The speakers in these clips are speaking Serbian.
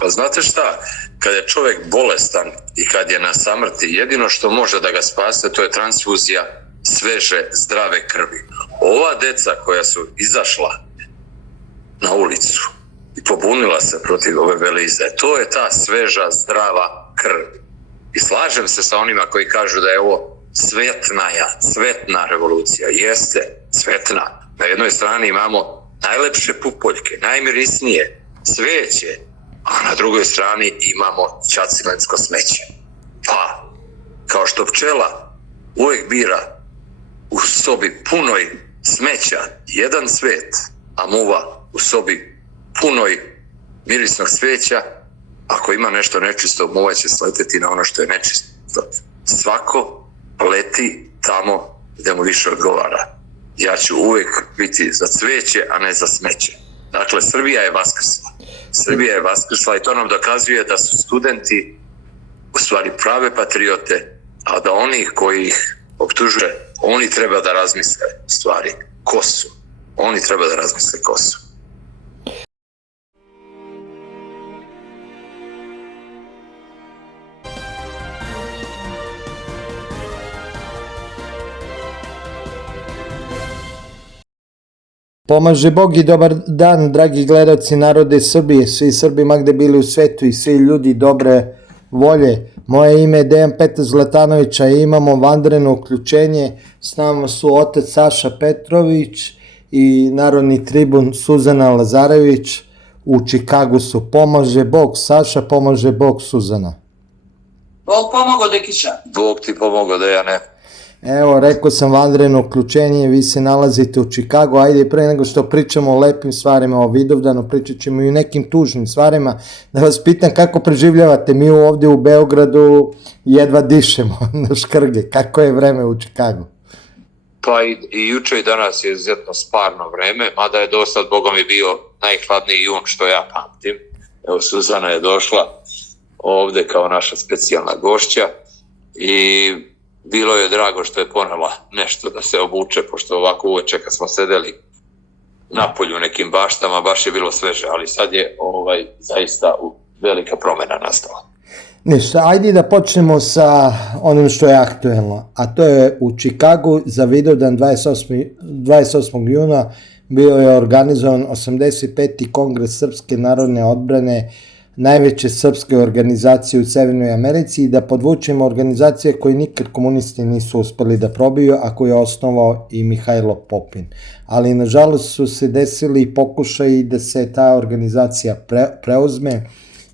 Pa znate šta, kad je čovjek bolestan i kad je na samrti, jedino što može da ga spase to je transfuzija sveže, zdrave krvi. Ova deca koja su izašla na ulicu i pobunila se protiv ove veleizde, to je ta sveža, zdrava krv. I slažem se sa onima koji kažu da je ovo cvetna revolucija. Jeste, cvetna. Na jednoj strani imamo najlepše pupoljke, najmirisnije, cveće, a na drugoj strani imamo ćacilensko smeće. Pa, kao što pčela uvek bira u sobi punoj smeća jedan cvet, a muva u sobi punoj mirisnog cveća, ako ima nešto nečisto, muva će sleteti na ono što je nečisto. Svako leti tamo gde mu više odgovara. Ja ću uvek biti za cveće, a ne za smeće. Dakle, Srbija je vaskrsla. Srbija je vaskrsla i to nam dokazuje da su studenti u stvari prave patriote, a da oni koji ih optužuje, oni treba da razmisle stvari ko su. Oni treba da razmisle ko su. Pomaže Bog i dobar dan, dragi gledalci narode Srbije, svi Srbi ma gde bili u svetu i svi ljudi dobre volje. Moje ime je Dejan Petar Zlatanović, a imamo vanredno uključenje. S nama su otac Saša Petrović i narodni tribun Suzana Lazarević. U Čikagu su. Pomaže Bog Saša, pomaže Bog Suzana. Bog pomogao Dekiša. Bog ti pomogao, Dejane. Evo, rekao sam vanredno uključenje, vi se nalazite u Čikagu, ajde pre nego što pričamo o lepim stvarima, o Vidovdanu, pričat ćemo i o nekim tužnim stvarima, da vas pitam kako preživljavate, mi ovdje u Beogradu jedva dišemo na škrge, kako je vreme u Čikagu? Pa i juče i danas je izuzetno sparno vreme, mada je dosad Bogom je bio najhladniji jun što ja pamtim. Evo, Suzana je došla ovde kao naša specijalna gošća i bilo je drago što je ponela nešto da se obuče, pošto ovako uveče kad smo sedeli napolju u nekim baštama, baš je bilo sveže, ali sad je zaista velika promjena nastala. Ništa, ajde da počnemo sa onim što je aktuelno, a to je u Čikagu za Vidovdan 28. juna bio je organizovan 85. kongres Srpske narodne odbrane, najveće srpske organizacije u Severnoj Americi, i da podvučemo organizacije koje nikad komunisti nisu uspeli da probiju, a koje je osnovao i Mihajlo Popin. Ali nažalost su se desili pokušaji da se ta organizacija preuzme.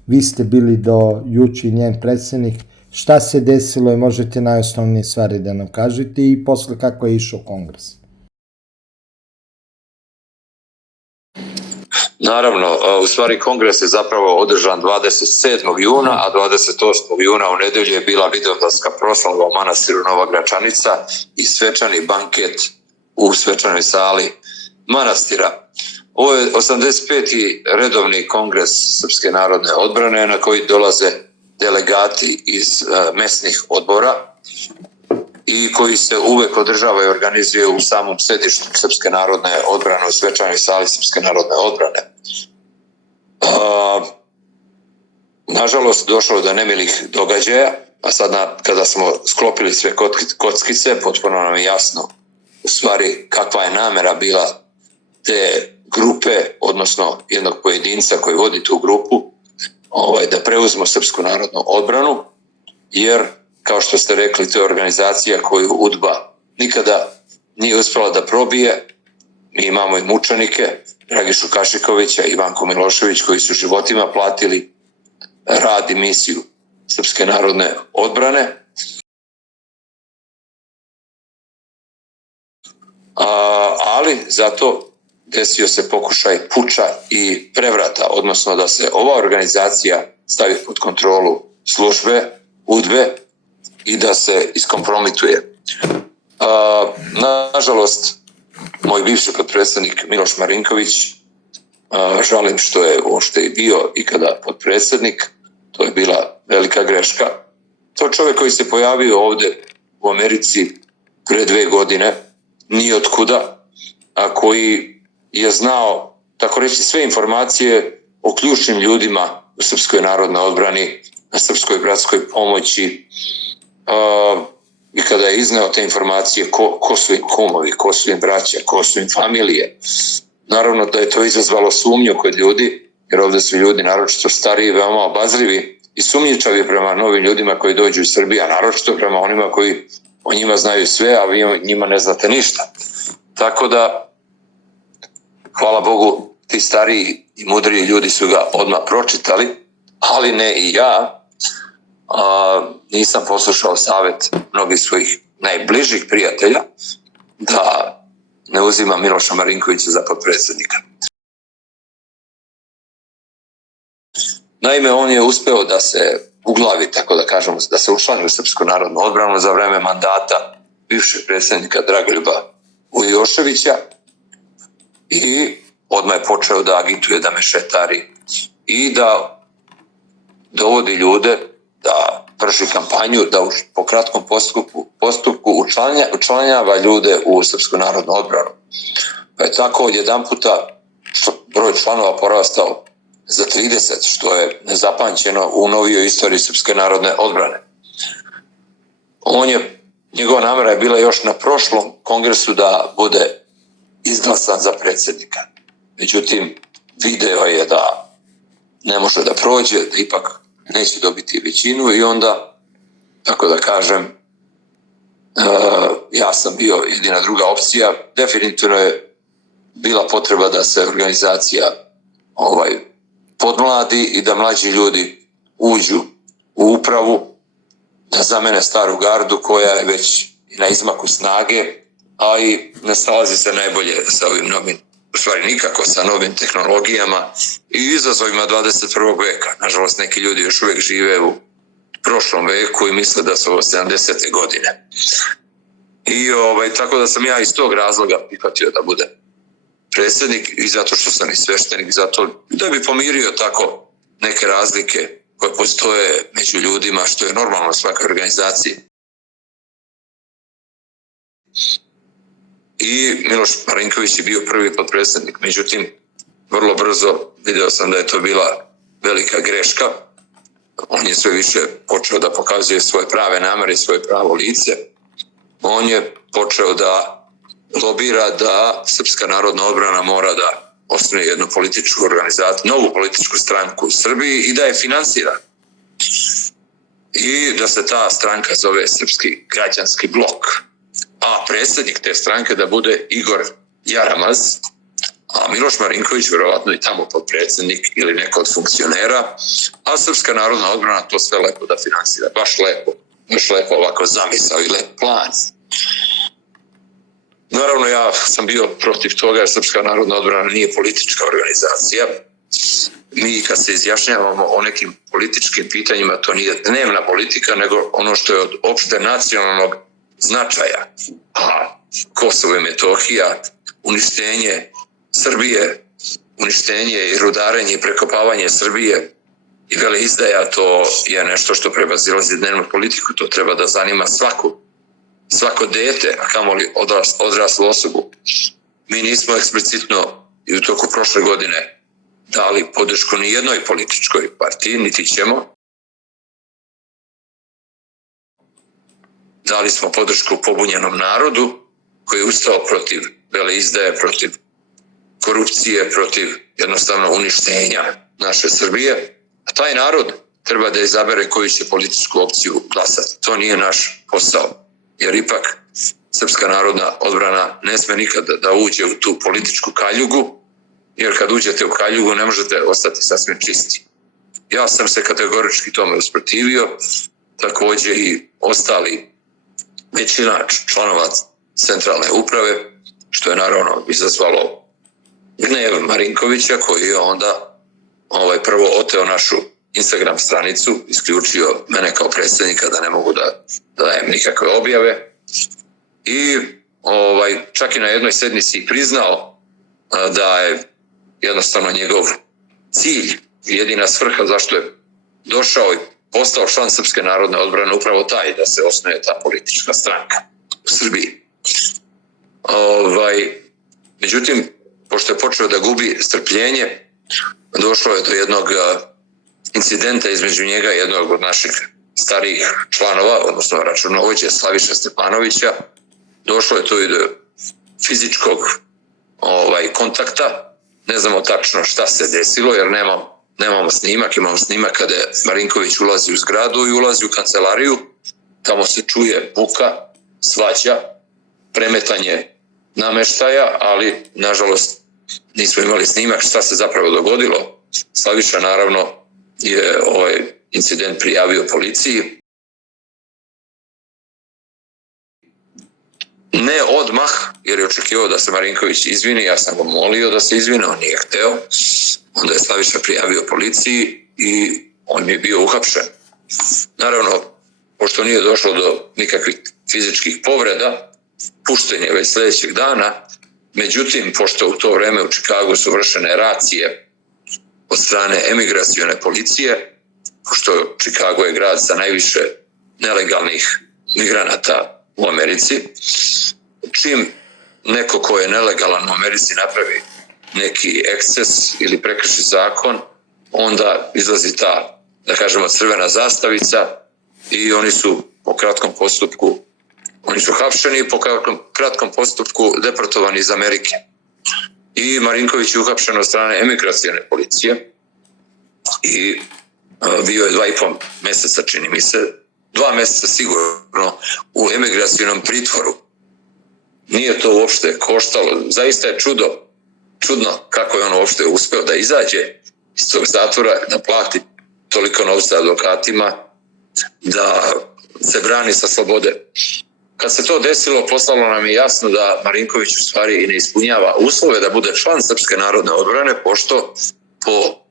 Vi ste bili do juče njen predsjednik. Šta se desilo i možete najosnovnije stvari da nam kažete i posle kako je išao kongres? Naravno, u stvari kongres je zapravo održan 27. juna, a 28. juna u nedelju je bila vidovdanska proslava u manastiru Nova Gračanica i svečani banket u svečanoj sali manastira. Ovo je 85. redovni kongres Srpske narodne odbrane na koji dolaze delegati iz mesnih odbora i koji se uvek održava i organizuje u samom sedištu Srpske narodne odbrane, u svečanoj sali Srpske narodne odbrane. Nažalost, došlo do nemilih događaja, a sad kada smo sklopili sve kockice, potpuno nam je jasno u stvari kakva je namera bila te grupe, odnosno jednog pojedinca koji vodi tu grupu, da preuzmu Srpsku narodnu odbranu, jer kao što ste rekli, to je organizacija koju UDBA nikada nije uspela da probije. Mi imamo i mučenike, Dragišu Kašikovića i Ivanku Milošević, koji su životima platili rad i misiju Srpske narodne odbrane. Ali zato desio se pokušaj puča i prevrata, odnosno da se ova organizacija stavi pod kontrolu službe UDBE i da se iskompromituje. Nažalost, moj bivši potpredsjednik Miloš Marinković, žalim što je uopšte i bio ikada potpredsjednik, to je bila velika greška. To je čovjek koji se pojavio ovde u Americi pre 2 godine, ni od kuda, a koji je znao, tako reći, sve informacije o ključnim ljudima u Srpskoj narodnoj odbrani, na Srpskoj bratskoj pomoći, i kada je izneo te informacije ko su im kumovi, ko su im braća, ko su im familije. Naravno da je to izazvalo sumnju kod ljudi, jer ovdje su ljudi naročito stariji, veoma obazrivi i sumnjičavi prema novim ljudima koji dođu iz Srbije, a naročito prema onima koji o njima znaju sve, a vi o njima ne znate ništa. Tako da, hvala Bogu, ti stariji i mudriji ljudi su ga odmah pročitali, ali ne i ja. Nisam poslušao savjet mnogih svojih najbližih prijatelja da ne uzima Miloša Marinkovića za potpredsjednika. Naime, on je uspeo da se uglavi, tako da kažemo, da se učlani u Srpsku narodnu odbranu za vreme mandata bivšeg predsjednika Dragoljuba Vujoševića i odmah je počeo da agituje, da mešetari i da dovodi ljude, da vrši kampanju, da po kratkom postupku učlanjava ljude u Srpsku narodnu odbranu. Pa je tako odjedan puta broj članova porastao za 30, što je nezapamćeno u novijoj istoriji Srpske narodne odbrane. Njegova namjera je bila još na prošlom kongresu da bude izglasan za predsjednika. Međutim, video je da ne može da prođe, da ipak neće dobiti većinu i onda, tako da kažem, ja sam bio jedina druga opcija. Definitivno je bila potreba da se organizacija podmladi i da mlađi ljudi uđu u upravu, da zamene staru gardu koja je već na izmaku snage, a i ne snalazi se najbolje sa ovim novim, u stvari nikako sa novim tehnologijama i izazovima 21. veka. Nažalost, neki ljudi još uvijek žive u prošlom veku i misle da su ovo 70. godine. I tako da sam ja iz tog razloga prihvatio da bude predsjednik i zato što sam i sveštenik, zato da bi pomirio tako neke razlike koje postoje među ljudima, što je normalno u svakoj organizaciji. I Miloš Marinković je bio prvi potpredsjednik, međutim, vrlo brzo video sam da je to bila velika greška. On je sve više počeo da pokazuje svoje prave namere i svoje pravo lice. On je počeo da lobira da Srpska narodna odbrana mora da osnuje jednu političku organizaciju, novu političku stranku u Srbiji i da je finansira. I da se ta stranka zove Srpski građanski blok. A predsjednik te stranke da bude Igor Jaramaz, a Miloš Marinković vjerovatno i tamo potpredsjednik ili neko od funkcionera, a Srpska narodna odbrana to sve lepo da finansira. Baš lepo ovako zamisao i lep plan. Naravno, ja sam bio protiv toga jer Srpska narodna odbrana nije politička organizacija. Mi kad se izjašnjavamo o nekim političkim pitanjima, to nije dnevna politika, nego ono što je od opšte nacionalnog značaja. A Kosovo i Metohija, uništenje Srbije, uništenje i rudarenje i prekopavanje Srbije i veleizdaja, to je nešto što prevazilazi dnevnu politiku, to treba da zanima svako dete, a kamoli odraslu osobu. Mi nismo eksplicitno i u toku prošle godine dali podršku ni jednoj političkoj partiji, niti ćemo. Dali smo podršku pobunjenom narodu koji je ustao protiv veleizdaje, protiv korupcije, protiv jednostavno uništenja naše Srbije. A taj narod treba da izabere koju će političku opciju glasati. To nije naš posao. Jer ipak Srpska narodna odbrana ne sme nikada da uđe u tu političku kaljugu, jer kad uđete u kaljugu ne možete ostati sasvim čisti. Ja sam se kategorički tome usprotivio, također i ostali većina članova centralne uprave, što je naravno izazvalo gnev Marinkovića, koji je onda prvo oteo našu Instagram stranicu, isključio mene kao predsjednika da ne mogu da dajem nikakve objave i čak i na jednoj sednici priznao da je jednostavno njegov cilj i jedina svrha zašto je došao i postao član Srpske narodne odbrane upravo taj, da se osnuje ta politička stranka u Srbiji. Međutim, pošto je počeo da gubi strpljenje, došlo je do jednog incidenta između njega i jednog od naših starijih članova, odnosno računovođe Slaviša Stepanovića. Došlo je tu i do fizičkog kontakta. Ne znamo tačno šta se desilo jer nemamo snimak. Imamo snimak kada Marinković ulazi u zgradu i ulazi u kancelariju. Tamo se čuje buka, svađa, premetanje nameštaja, ali nažalost nismo imali snimak šta se zapravo dogodilo. Slaviša naravno je ovaj incident prijavio policiji. Ne odmah, jer je očekivao da se Marinković izvini, ja sam ga molio da se izvine, on nije hteo. Onda je Slaviša prijavio policiji i on je bio uhapšen. Naravno, pošto nije došlo do nikakvih fizičkih povreda, pušten je već sljedećeg dana. Međutim, pošto u to vreme u Čikagu su vršene racije od strane emigracione policije, pošto Čikago je grad sa najviše nelegalnih migranata u Americi, čim neko ko je nelegalan u Americi napravi neki eksces ili prekrši zakon, onda izlazi ta, da kažemo, crvena zastavica i oni su po kratkom postupku, oni su hapšeni i po kratkom postupku deportovani iz Amerike. I Marinković je uhapšen od strane emigracione policije i bio je 2,5 mjeseca, čini mi se, 2 mjeseca sigurno u emigracionom pritvoru. Nije to uopšte koštalo. Zaista je čudno kako je on uopšte uspeo da izađe iz tog zatvora, da plati toliko novca advokatima, da se brani sa slobode. Kad se to desilo, poslalo nam je jasno da Marinković u stvari i ne ispunjava uslove da bude član Srpske narodne odbrane, pošto po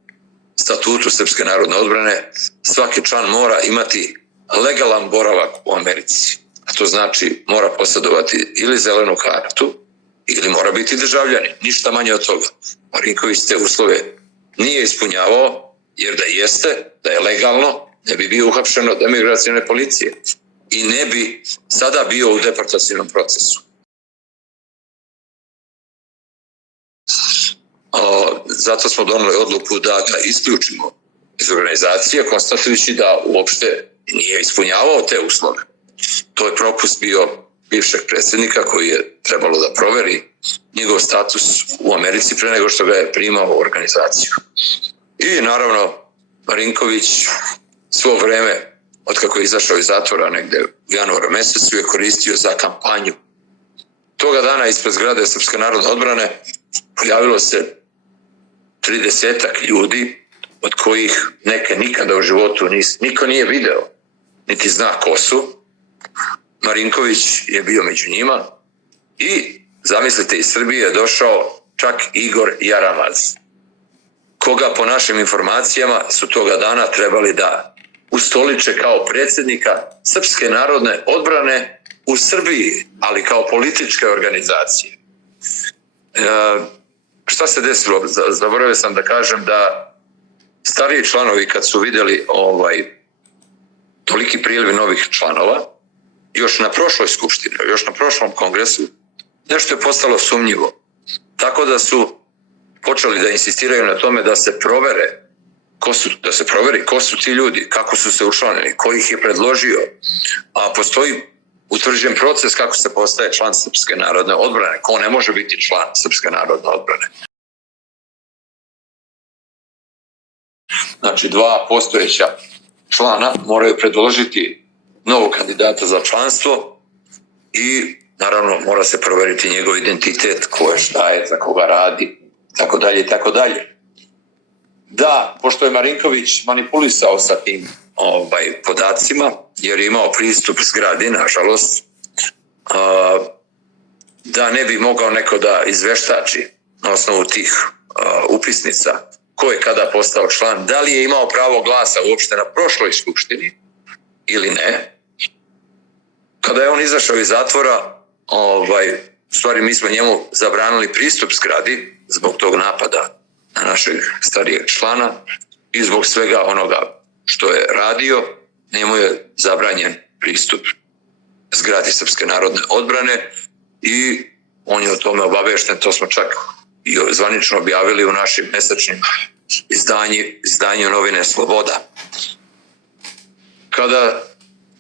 statutu Srpske narodne odbrane svaki član mora imati legalan boravak u Americi. A to znači mora posjedovati ili zelenu kartu ili mora biti državljanin. Ništa manje od toga. Marinković te uslove nije ispunjavao, jer da jeste, da je legalno, ne bi bio uhapšen od emigracione policije i ne bi sada bio u deportacijnom procesu. Zato smo doneli odluku da ga isključimo iz organizacije, konstatujući da uopšte nije ispunjavao te uslove. To je propust bio bivšeg predsjednika koji je trebalo da proveri njegov status u Americi pre nego što ga je primao u organizaciju. I naravno Marinković svo vreme, otkako je izašao iz zatvora negde u januaru mesecu, je koristio za kampanju. Toga dana ispred zgrade Srpske narodne odbrane pojavilo se 30-ak ljudi, od kojih neke nikada u životu niko nije video, niti zna ko su. Marinković je bio među njima i, zamislite, iz Srbije je došao čak Igor Jaramaz, koga po našim informacijama su toga dana trebali da ustoliče kao predsjednika Srpske narodne odbrane u Srbiji, ali kao političke organizacije. Šta se desilo? Zaboravio sam da kažem da stariji članovi kad su vidjeli toliki priliv novih članova, još na prošloj skupštini, još na prošlom kongresu, nešto je postalo sumnjivo. Tako da su počeli da insistiraju na tome da se proveri ko su ti ljudi, kako su se učlanili, ko ih je predložio. A postoji utvrđen proces kako se postaje član Srpske narodne odbrane, ko ne može biti član Srpske narodne odbrane. Znači, 2 postojeća člana moraju predložiti novog kandidata za članstvo i naravno mora se proveriti njegov identitet, ko je, šta je, za koga radi, tako dalje i tako dalje. Da, pošto je Marinković manipulisao sa tim podacima, jer je imao pristup zgradi, nažalost, da ne bi mogao neko da izveštači na osnovu tih upisnica ko je kada postao član, da li je imao pravo glasa uopšte na prošloj skupštini ili ne. Kada je on izašao iz zatvora, u stvari mi smo njemu zabranili pristup zgradi zbog tog napada na našeg starijeg člana i zbog svega onoga što je radio, njemu je zabranjen pristup zgradi Srpske narodne odbrane i on je o tome obavešten, to smo čak i zvanično objavili u našim mesečnim izdanju novine Sloboda. Kada,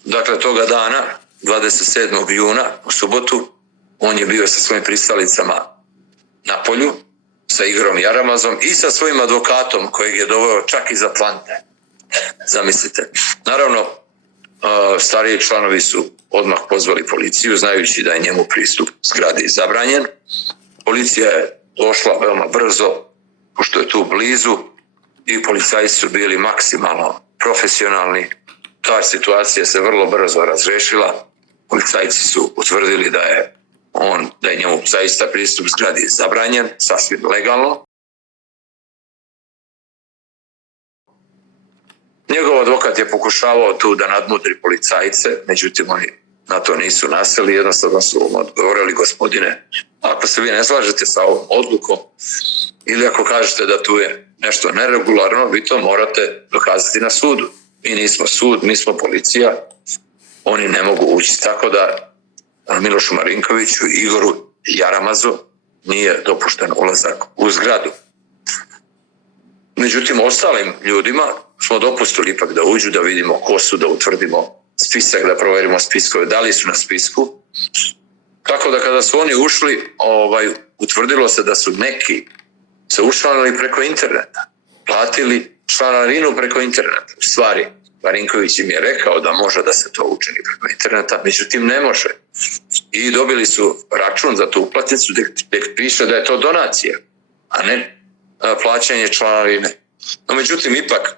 dakle, toga dana, 27. juna, u subotu, on je bio sa svojim pristalicama na polju, sa Igorom Jaramazom i sa svojim advokatom kojeg je doveo čak iz Atlante. Zamislite. Naravno, stariji članovi su odmah pozvali policiju, znajući da je njemu pristup zgradi zabranjen. Policija je došla veoma brzo, pošto je tu blizu, i policajci su bili maksimalno profesionalni. Ta situacija se vrlo brzo razrešila. Policajci su utvrdili da je njemu zaista pristup zgradi zabranjen, sasvim legalno. Njegov advokat je pokušavao tu da nadmudri policajce, međutim oni na to nisu naseli, jednostavno su mu odgovorili: gospodine, ako se vi ne slažete sa ovom odlukom ili ako kažete da tu je nešto neregularno, vi to morate dokazati na sudu. Mi nismo sud, mi smo policija, oni ne mogu ući. Tako da Milošu Marinkoviću i Igoru Jaramazu nije dopušten ulazak u zgradu. Međutim, ostalim ljudima smo dopustili ipak da uđu, da vidimo ko su, da utvrdimo spisak, da proverimo spiskove, da li su na spisku. Tako da kada su oni ušli, utvrdilo se da su neki se učlanili preko interneta, platili članarinu preko interneta. U stvari, Marinković im je rekao da može da se to učini preko interneta, međutim ne može. I dobili su račun za tu uplatnicu gdje piše da je to donacija, a ne plaćanje članarine. No, međutim, ipak,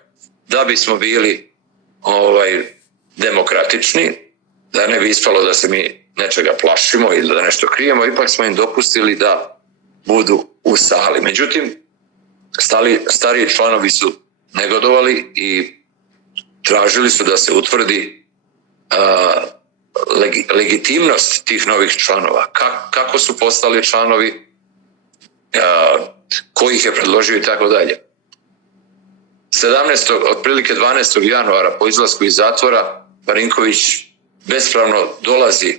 da bismo bili demokratični, da ne bi ispalo da se mi nečega plašimo ili da nešto krijemo, ipak smo im dopustili da budu u sali. Međutim, stariji članovi su negodovali i tražili su da se utvrdi legitimnost tih novih članova. Kako su postali članovi, ko ih je predložio i tako dalje. Otprilike 12. januara po izlasku iz zatvora Marinković bespravno dolazi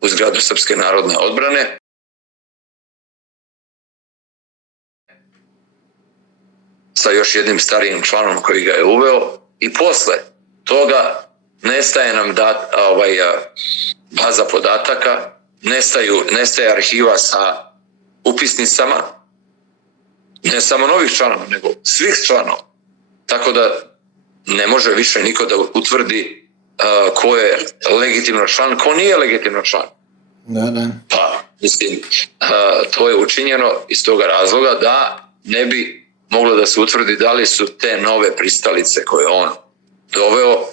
u zgradu Srpske narodne odbrane. Sa još jednim starijim članom koji ga je uveo, i posle toga nestaje nam baza podataka, nestaje arhiva sa upisnicama, ne samo novih članova, nego svih članova. Tako da ne može više niko da utvrdi ko je legitimno član, ko nije legitimno član. Da. Pa, mislim, to je učinjeno iz toga razloga da ne bi moglo da se utvrdi da li su te nove pristalice koje on doveo,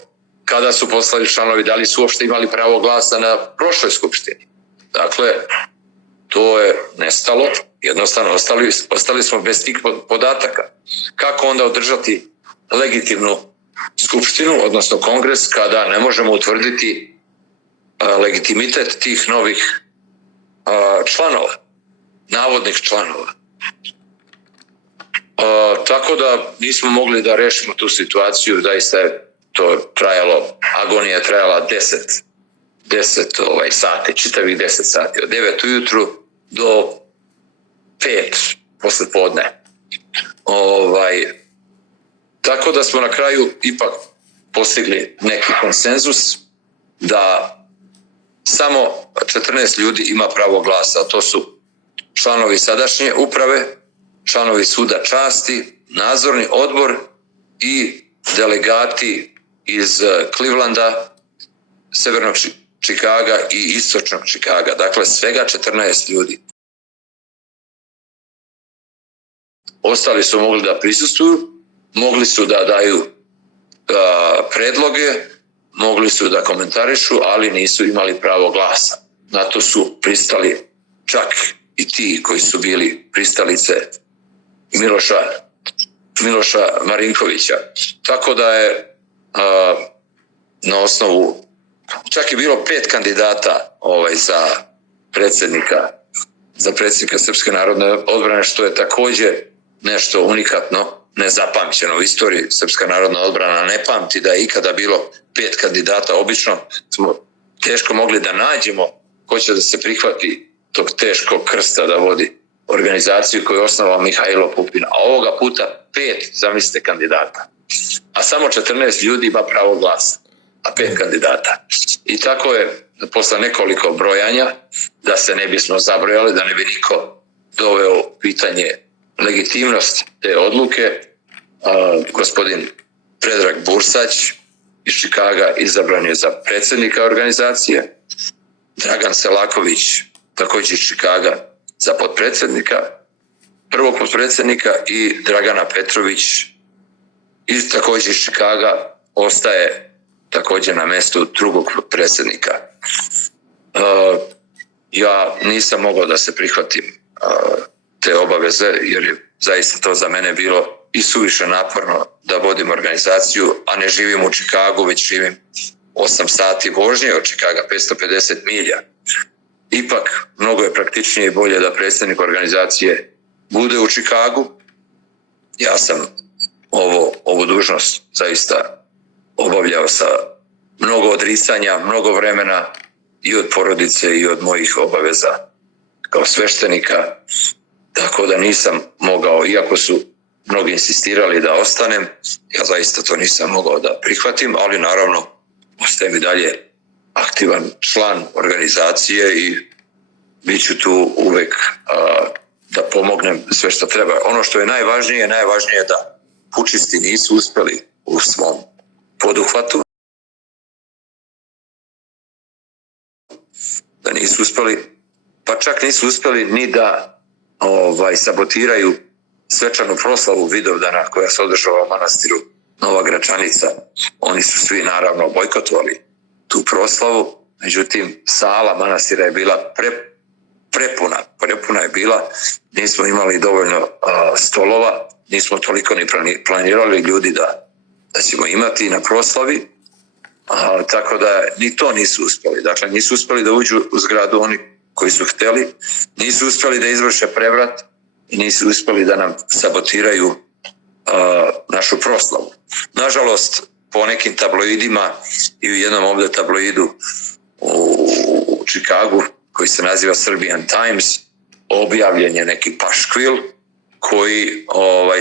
kada su postali članovi, da li su uopšte imali pravo glasa na prošloj skupštini. Dakle, to je nestalo, jednostavno ostali smo bez tih podataka. Kako onda održati legitimnu skupštinu, odnosno kongres, kada ne možemo utvrditi legitimitet tih novih članova, navodnih članova. Tako da nismo mogli da rešimo tu situaciju, zaista je to trajalo, agonija je trajala 10 sati, čitavih 10 sati, od 9 ujutru do 5 posle podne. Tako da smo na kraju ipak postigli neki konsenzus da samo 14 ljudi ima pravo glasa. To su članovi sadašnje uprave, članovi suda časti, nadzorni odbor i delegati iz Clevelanda, severnog Čikaga i istočnog Čikaga. Dakle, svega 14 ljudi. Ostali su mogli da prisustvuju, mogli su da daju predloge, mogli su da komentarišu, ali nisu imali pravo glasa. Na to su pristali čak i ti koji su bili pristalice Miloša Marinkovića. Tako da je na osnovu, čak je bilo 5 kandidata za predsjednika Srpske narodne odbrane, što je također nešto unikatno, nezapamćeno u istoriji. Srpska narodna odbrana ne pamti da je ikada bilo 5 kandidata. Obično smo teško mogli da nađemo ko će da se prihvati tog teškog krsta da vodi organizaciju koju je osnovao Mihajlo Pupin, a ovoga puta 5, zamislite, kandidata. A samo 14 ljudi ima pravo glasa, a 5 kandidata. I tako je, posle nekoliko brojanja, da se ne bismo zabrojali, da ne bi niko doveo pitanje legitimnost te odluke, gospodin Predrag Bursać iz Čikaga izabran je za predsjednika organizacije, Dragan Selaković također iz Čikaga za prvog potpredsjednika i Dragana Petrović također iz Čikaga ostaje također na mjestu drugog potpredsjednika. Ja nisam mogao da se prihvatim te obaveze jer je zaista to za mene bilo i suviše naporno da vodim organizaciju, a ne živim u Čikagu, već živim 8 sati vožnje od Čikaga, 550 milja. Ipak, mnogo je praktičnije i bolje da predsjednik organizacije bude u Čikagu. Ja sam ovu dužnost zaista obavljao sa mnogo odricanja, mnogo vremena i od porodice i od mojih obaveza kao sveštenika, tako da nisam mogao, iako su mnogi insistirali da ostanem, ja zaista to nisam mogao da prihvatim, ali naravno ostajem i dalje aktivan član organizacije i bit ću tu uvek da pomognem sve što treba. Ono što je najvažnije je da pučisti nisu uspeli u svom poduhvatu, da nisu uspeli, pa čak nisu uspeli ni da sabotiraju svečanu proslavu Vidovdana koja se održava u manastiru Nova Gračanica. Oni su svi naravno bojkotovali tu proslavu, međutim sala manastira je bila prepuna je bila, nismo imali dovoljno stolova, nismo toliko ni planirali ljudi da ćemo imati na proslavi, tako da ni to nisu uspjeli. Dakle, nisu uspjeli da uđu u zgradu oni koji su htjeli, nisu uspjeli da izvrše prevrat i nisu uspjeli da nam sabotiraju našu proslavu. Nažalost, po nekim tabloidima i u jednom ovdje tabloidu u Čikagu koji se naziva Serbian Times, objavljen je neki paškvil koji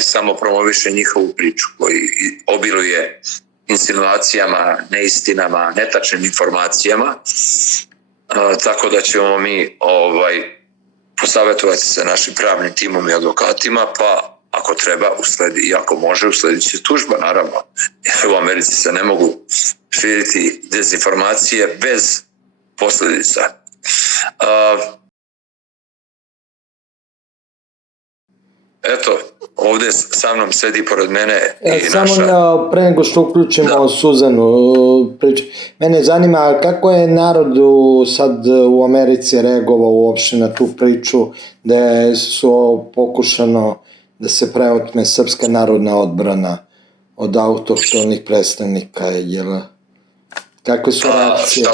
samo promoviše njihovu priču, koji obiluje insinuacijama, neistinama, netačnim informacijama, tako da ćemo mi posavjetovati se našim pravnim timom i advokatima, pa ako treba i ako može usledit će tužba, naravno. Jer u Americi se ne mogu širiti dezinformacije bez posljedica. Eto, ovdje sa mnom sedi pored mene i samo naša... pre nego što uključimo Suzanu priču, mene zanima kako je narod sad u Americi reagovao uopšte na tu priču da su pokušano da se preotme Srpska narodna odbrana od autohtonih predstavnika, kakve su reakcije?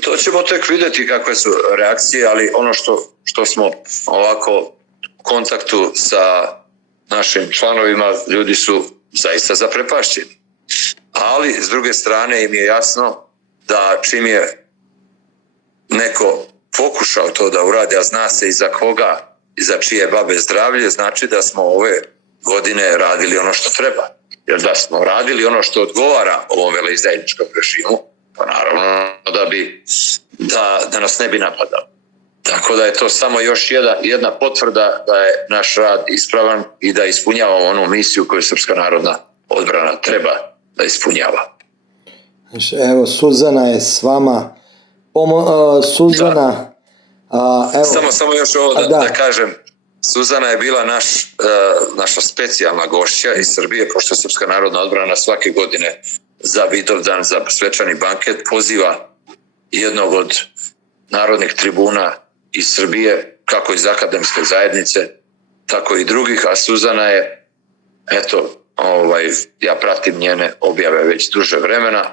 To ćemo tek vidjeti kakve su reakcije, ali ono što smo ovako u kontaktu sa našim članovima, ljudi su zaista zaprepašćeni. Ali s druge strane im je jasno da čim je neko pokušao to da uradi, a zna se iza koga, iza čije babe zdravlje, znači da smo ove godine radili ono što treba. Jer da smo radili ono što odgovara ovom veleizdajničkom režimu, pa naravno da nas ne bi napadao. Tako da je to samo još jedna potvrda da je naš rad ispravan i da ispunjavamo onu misiju koju Srpska narodna odbrana treba da ispunjava. Evo, Suzana je s vama. Suzana... Samo još ovo da kažem. Suzana je bila naša specijalna gošća iz Srbije, pošto Srpska narodna odbrana svake godine za Vidovdan, za svečani banket poziva jednog od narodnih tribuna iz Srbije, kako iz akademske zajednice, tako i drugih, a Suzana je, ja pratim njene objave već duže vremena,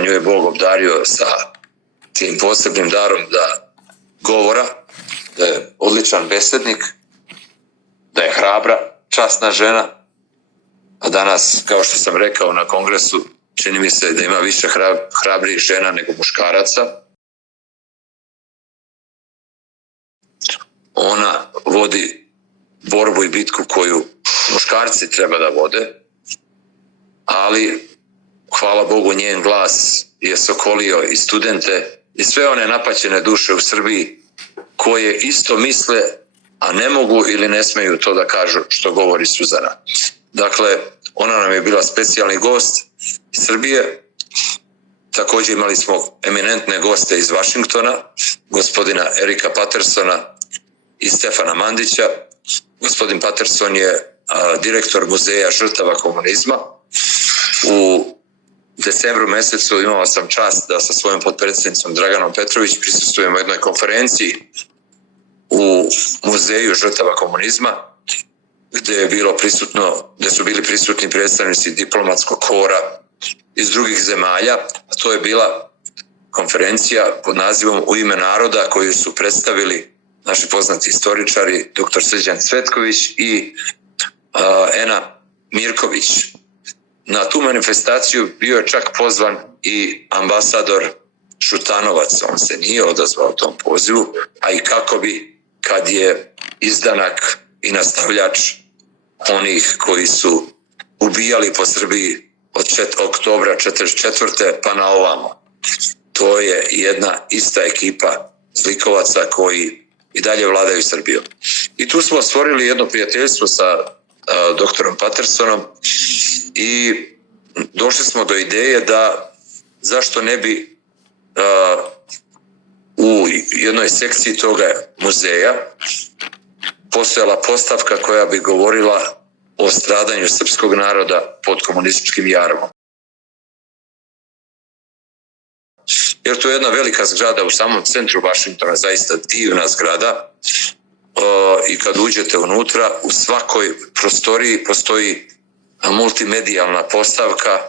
nju je Bog obdario sa tim posebnim darom govora, da je odličan besednik, da je hrabra, časna žena, a danas, kao što sam rekao na kongresu, čini mi se da ima više hrabrih žena nego muškaraca, borbu i bitku koju muškarci treba da vode, ali hvala Bogu njen glas je sokolio i studente i sve one napaćene duše u Srbiji koje isto misle, a ne mogu ili ne smeju to da kažu što govori Suzana. Dakle, ona nam je bila specijalni gost iz Srbije. Također imali smo eminentne goste iz Vašingtona, gospodina Erika Patersona i Stefana Mandića. Gospodin Paterson je direktor Muzeja žrtava komunizma. U decembru mesecu imao sam čast da sa svojom potpredsjednicom Draganom Petrović prisustvujemo jednoj konferenciji u Muzeju žrtava komunizma, gdje su bili prisutni predstavnici diplomatskog kora iz drugih zemalja. To je bila konferencija pod nazivom U ime naroda koju su predstavili naši poznati istoričari dr. Srđan Cvetković i Ena Mirković. Na tu manifestaciju bio je čak pozvan i ambasador Šutanovac. On se nije odazvao tom pozivu, a i kako bi, kad je izdanak i nastavljač onih koji su ubijali po Srbiji od oktobra 1944. pa na ovamo. To je jedna ista ekipa zlikovaca koji i dalje vladaju Srbijom. I tu smo stvorili jedno prijateljstvo sa doktorom Patersonom i došli smo do ideje da zašto ne bi u jednoj sekciji toga muzeja postojala postavka koja bi govorila o stradanju srpskog naroda pod komunističkim jarmom. Jer to je jedna velika zgrada u samom centru Vašingtona, zaista divna zgrada, i kad uđete unutra, u svakoj prostoriji postoji multimedijalna postavka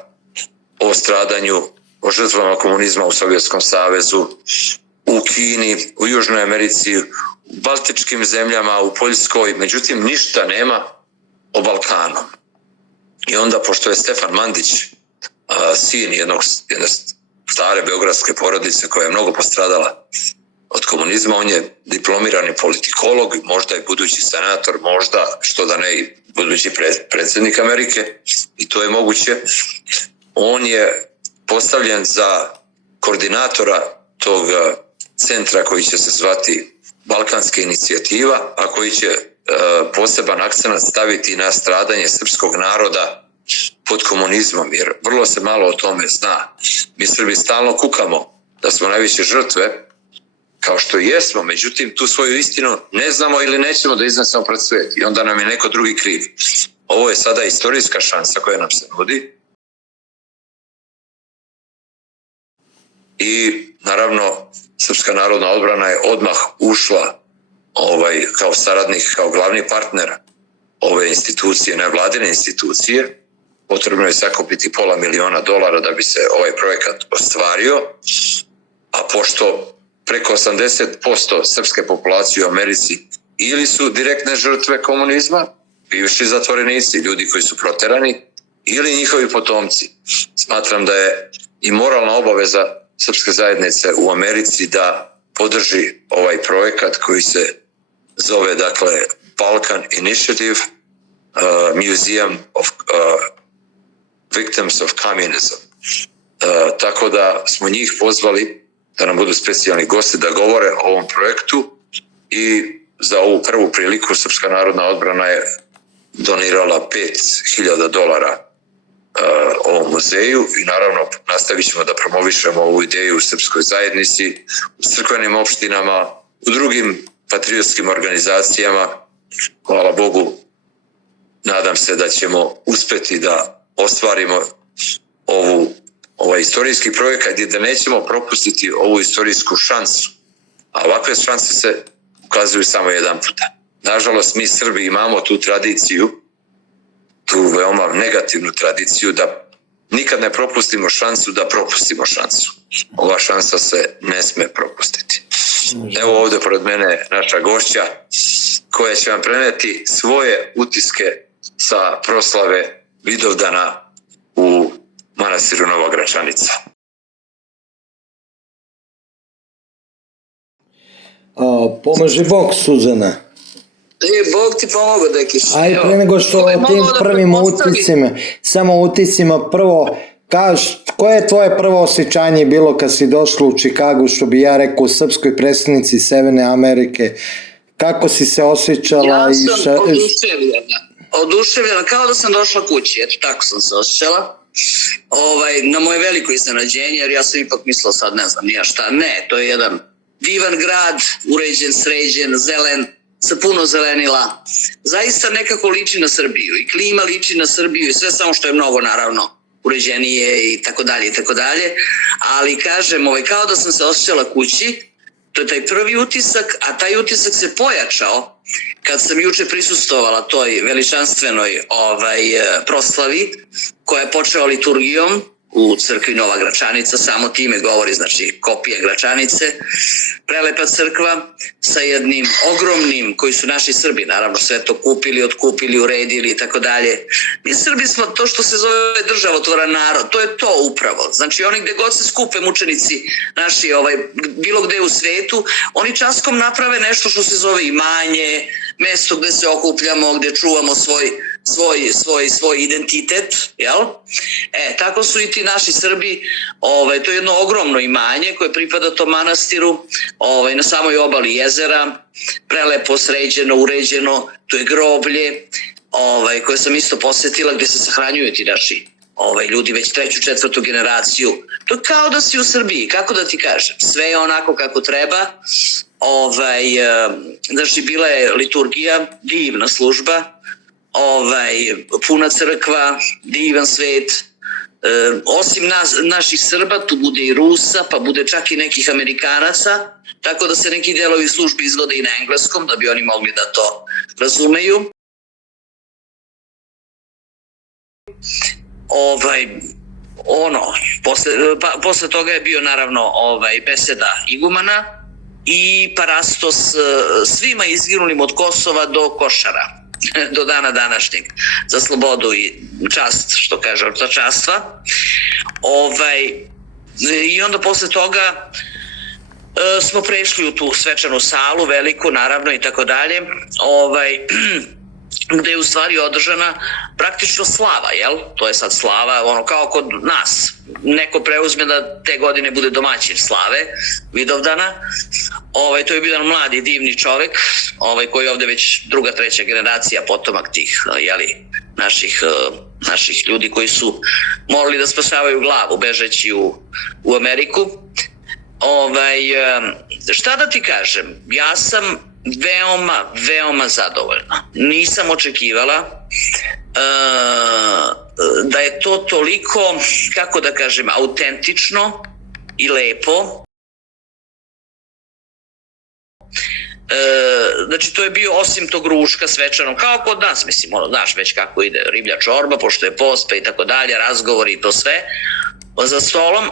o stradanju, o žrtvama komunizma u Sovjetskom savezu, u Kini, u Južnoj Americi, u Baltičkim zemljama, u Poljskoj, međutim ništa nema o Balkanu. I onda, pošto je Stefan Mandić sin jedne stare beogradske porodice koja je mnogo postradala od komunizma, on je diplomirani politikolog, možda i budući senator, možda, što da ne, i budući predsjednik Amerike, i to je moguće. On je postavljen za koordinatora tog centra koji će se zvati Balkanska inicijativa, a koji će poseban akcenat staviti na stradanje srpskog naroda pod komunizmom, jer vrlo se malo o tome zna. Mi Srbi stalno kukamo da smo najveće žrtve, kao što i jesmo, međutim tu svoju istinu ne znamo ili nećemo da iznesemo pred svijet i onda nam je neko drugi kriv. Ovo je sada istorijska šansa koja nam se nudi i naravno Srpska narodna odbrana je odmah ušla kao saradnik, kao glavni partner ove institucije, nevladine institucije. Potrebno je sakupiti $500.000 da bi se ovaj projekat ostvario, a pošto preko 80% srpske populacije u Americi ili su direktne žrtve komunizma, bivši zatvorenici, ljudi koji su proterani, ili njihovi potomci. Smatram da je i moralna obaveza srpske zajednice u Americi da podrži ovaj projekat koji se zove, dakle, Balkan Initiative, Museum of Victims of Communism. Tako da smo njih pozvali da nam budu specijalni gosti, da govore o ovom projektu, i za ovu prvu priliku Srpska narodna odbrana je donirala $5.000 ovom muzeju i naravno nastavit ćemo da promovišemo ovu ideju u srpskoj zajednici, u crkvenim opštinama, u drugim patriotskim organizacijama. Hvala Bogu, nadam se da ćemo uspeti da ostvarimo ovaj istorijski projekat i da nećemo propustiti ovu istorijsku šansu. A ovakve šanse se ukazuju samo jedan puta. Nažalost, mi Srbi imamo tu tradiciju, tu veoma negativnu tradiciju da nikad ne propustimo šansu da propustimo šansu. Ova šansa se ne sme propustiti. Evo ovdje pored mene naša gošća koja će vam preneti svoje utiske sa proslave Vidovdana u manastiru Nova Gračanica. Pomaže Bog, Suzana. Bog ti pomogao, Dekiš. Ajde, pre nego što Ko je o tim mogao da prvim pretpostavi? utiscima, samo utiscima prvo, koje je tvoje prvo osjećanje bilo kad si došla u Čikagu, što bi ja rekao, u srpskoj predstavnici Severne Amerike? Kako si se osjećala? Ja sam oduševljena, kao da sam došla kući, eto tako sam se osjećala. Na moje veliko iznenađenje, jer ja sam ipak mislila sad ne znam nija šta, ne, to je jedan divan grad, uređen, sređen, zelen, sa puno zelenila, zaista nekako liči na Srbiju i klima liči na Srbiju i sve samo što je mnogo naravno uređenije i tako dalje, ali kažem, kao da sam se osjećala kući, to je taj prvi utisak, a taj utisak se pojačao kad sam juče prisustvovala toj veličanstvenoj proslavi koja je počela liturgijom u crkvi Nova Gračanica, samo time govori, znači kopija Gračanice, prelepa crkva sa jednim ogromnim, koji su naši Srbi naravno sve to kupili, otkupili, uredili i tako dalje. Mi Srbi smo to što se zove državotvoran narod, to je to upravo. Znači oni gde god se skupe mučenici naši, bilo gde u svetu, oni časkom naprave nešto što se zove imanje, mesto gde se okupljamo, gde čuvamo svoj identitet, jel? Tako su i ti naši Srbi, to je jedno ogromno imanje koje pripada tom manastiru, na samoj obali jezera, prelepo sređeno, uređeno, to je groblje, koje sam isto posetila, gde se sahranjuju ti naši ljudi već 3. 4. generaciju. To je kao da si u Srbiji, kako da ti kažem, sve je onako kako treba. Znači bila je liturgija, divna služba, puna crkva, divan svet, osim naših Srba tu bude i Rusa, pa bude čak i nekih Amerikanaca, tako da se neki delovi službi izvode i na engleskom da bi oni mogli da to razumeju. Posle toga je bio naravno beseda igumana i parastos svima izginulim od Kosova do Košara, do dana današnjeg, za slobodu i čast, što kaže ortočastva. I onda posle toga smo prešli u tu svečanu salu, veliku naravno i tako dalje, gde je u stvari održana praktično slava, jel? To je sad slava, kao kod nas. Neko preuzme da te godine bude domaćin slave, Vidovdana. To je bio jedan mladi, divni čovek, koji je ovde već 2. 3. generacija potomak tih, naših ljudi koji su morali da spasavaju glavu bežeći u Ameriku. Šta da ti kažem, ja sam veoma zadovoljna. Nisam očekivala da je to toliko, kako da kažem, autentično i lepo. Znači to je bio osim tog ruška svečanog, kao kod nas, mislim, znaš već kako ide riblja čorba, pošto je post pa i tako dalje, razgovori i to sve za stolom,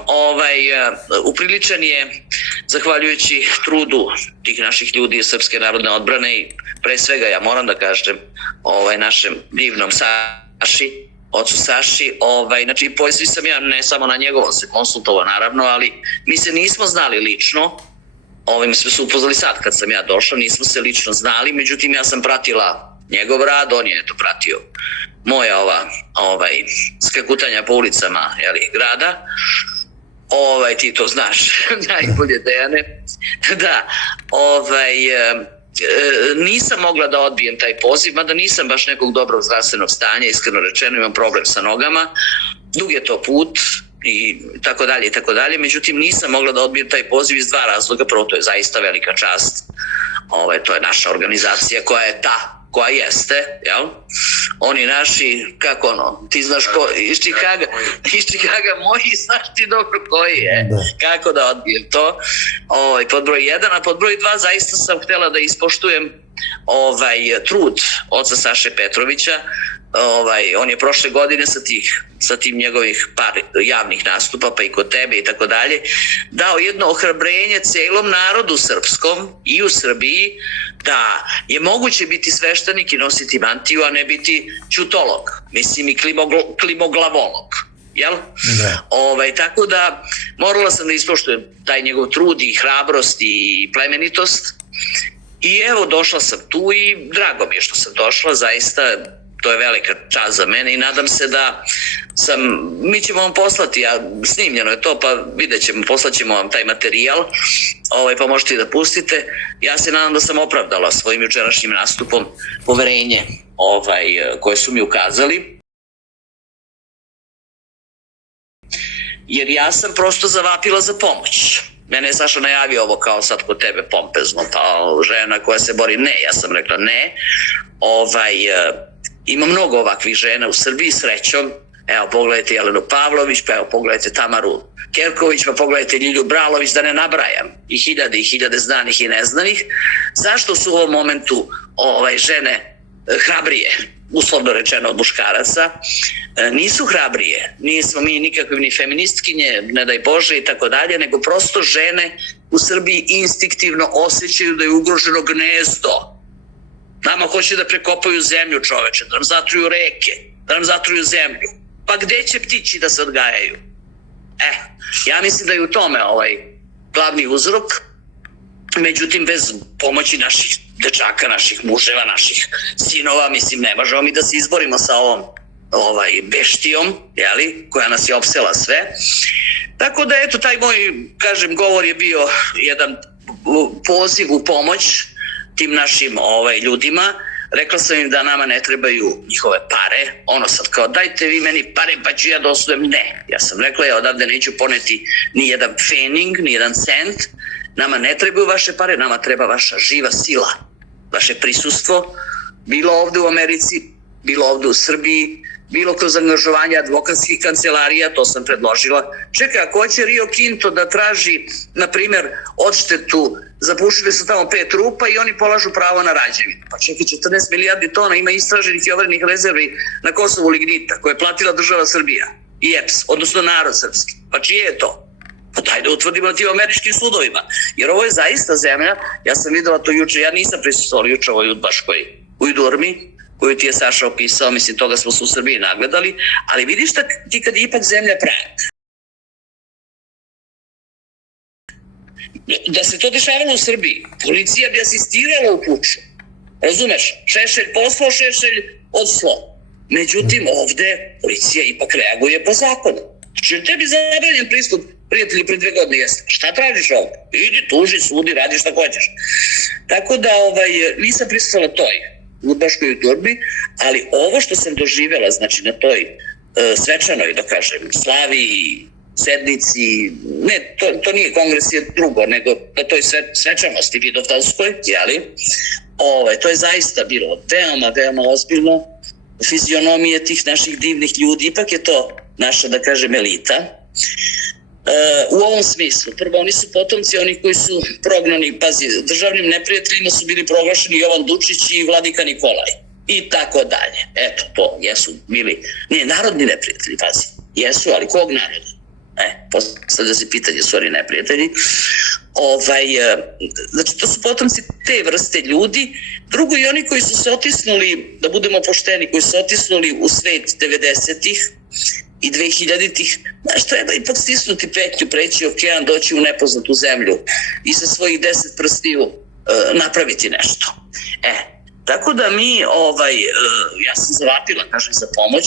upriličan je, zahvaljujući trudu tih naših ljudi iz Srpske narodne odbrane i pre svega ja moram da kažem našem divnom Saši, ocu Saši, znači svi sam ja, ne samo na njegovom se konsultovao naravno, ali mi se nismo znali lično, mi smo se upoznali sad kad sam ja došla, nismo se lično znali, međutim ja sam pratila njegov rad, on je pratio moja skakutanja po ulicama grada, ti to znaš najbolje, Dejane, da, nisam mogla da odbijem taj poziv, mada nisam baš nekog dobrog zdravstvenog stanja, iskreno rečeno imam problem sa nogama, dug je to put i tako dalje, međutim nisam mogla da odbijem taj poziv iz 2 razloga, prvo to je zaista velika čast, to je naša organizacija koja je ta koja jeste, jel? Oni naši, kako ti znaš ko, iz Čikaga moji, znaš ti dobro koji je, kako da odbijem to, pod broj 1, a pod broj 2 zaista sam htjela da ispoštujem trud oca Saše Petrovića, on je prošle godine sa tim njegovih par javnih nastupa, pa i kod tebe i tako dalje, dao jedno ohrabrenje celom narodu srpskom i u Srbiji da je moguće biti sveštenik i nositi mantiju, a ne biti ćutolog, mislim i klimoglavolog, jel? Tako da morala sam da ispoštujem taj njegov trud i hrabrost i plemenitost I evo, došla sam tu i drago mi je što sam došla, zaista to je velika čast za mene i nadam se da mi ćemo vam poslati, snimljeno je to, pa vidjet ćemo, poslaćemo vam taj materijal, pa možete i da pustite. Ja se nadam da sam opravdala svojim jučerašnjim nastupom poverenje koje su mi ukazali. Jer ja sam prosto zavapila za pomoć. Mene je Saša najavio ovo kao sad kod tebe pompezno, kao žena koja se bori. Ne, ja sam rekla ne. Ima mnogo ovakvih žena u Srbiji, srećom. Evo, pogledajte Jelenu Pavlović, pa evo, pogledajte Tamaru Kerković, pa pogledajte Ljilju Bralović, da ne nabrajam. I hiljade znanih i neznanih. Zašto su u ovom momentu žene hrabrije, uslovno rečeno, od muškaraca? Nisu hrabrije, nismo mi nikakve ni feministkinje, ne daj Bože i tako dalje, nego prosto žene u Srbiji instinktivno osjećaju da je ugroženo gnezdo. Nama hoće da prekopaju zemlju, čoveče, da nam zatruju reke, da nam zatruju zemlju. Pa gde će ptići da se odgajaju? Ja mislim da je u tome glavni uzrok. Međutim, bez pomoći naših dečaka, naših muževa, naših sinova, mislim, ne možemo mi da se izborimo sa ovom beštijom, koja nas je opsela sve. Tako da, eto, taj moj, kažem, govor je bio jedan poziv u pomoć tim našim ljudima. Rekla sam im da nama ne trebaju njihove pare, sad kao dajte vi meni pare pa ću ja da osujem. Ne, ja sam rekla, ja odavde neću poneti ni jedan pfening, ni jedan cent. Nama ne trebaju vaše pare, nama treba vaša živa sila, vaše prisustvo, bilo ovde u Americi, bilo ovde u Srbiji, bilo kroz angažovanje advokatskih kancelarija, to sam predložila. Čekaj, ako hoće Rio Tinto da traži, na primer, odštetu, zapušili su tamo 5 rupa i oni polažu pravo na rađevinu. Pa čekaj, 14 milijardi tona ima istraženih i overenih rezervi na Kosovu lignita, koje je platila država Srbija i EPS, odnosno narod srpski. Pa čije je to? Pa daj da utvrdimo na tim američkim sudovima. Jer ovo je zaista zemlja, ja sam videla to juče, ja nisam prisustvovala juče ovoj udbaškoj ujdurmi, koju ti je Saša opisao, mislim, toga smo se u Srbiji nagledali, ali vidiš ti kad je ipak zemlja prank. Da se to dešavalo u Srbiji, policija bi asistirala u puču. Razumeš? Šešelj poslao, Šešelj odslo. Međutim, ovde policija ipak reaguje po zakonu. Znači, tebi zabranjen pristup, prijatelji, pre 2 godine jeste. Šta tražiš ovdje? Idi, tuži, sudi, radi šta hoćeš. Tako da, nisam pristala toj udbaškoj turbi, ali ovo što sam doživjela, znači na toj svečanoj, da kažem, slavi, sednici, ne, to nije kongres, je drugo, nego na toj svečanosti vidovdanskoj, to je zaista bilo veoma, veoma ozbiljno. Fizionomije tih naših divnih ljudi, ipak je to naša, da kažem, elita. U ovom smislu, prvo, oni su potomci onih koji su prognani, pazi, državnim neprijateljima su bili proglašeni Jovan Dučić i Vladika Nikolaj i tako dalje. Eto, to jesu bili, nije narodni neprijatelji, pazi, jesu, ali kog naroda? Postavlja se pitanje, su oni neprijatelji. Znači, to su potomci te vrste ljudi. Drugo, i oni koji su se otisnuli, da budemo pošteni, koji su se otisnuli u svet 90-ih i 2000-ih, znaš, treba ipak stisnuti petlju, preći okean, doći u nepoznatu zemlju i sa svojih 10 prstiju napraviti nešto. Tako da mi, ja sam zavapila, kažem, za pomoć,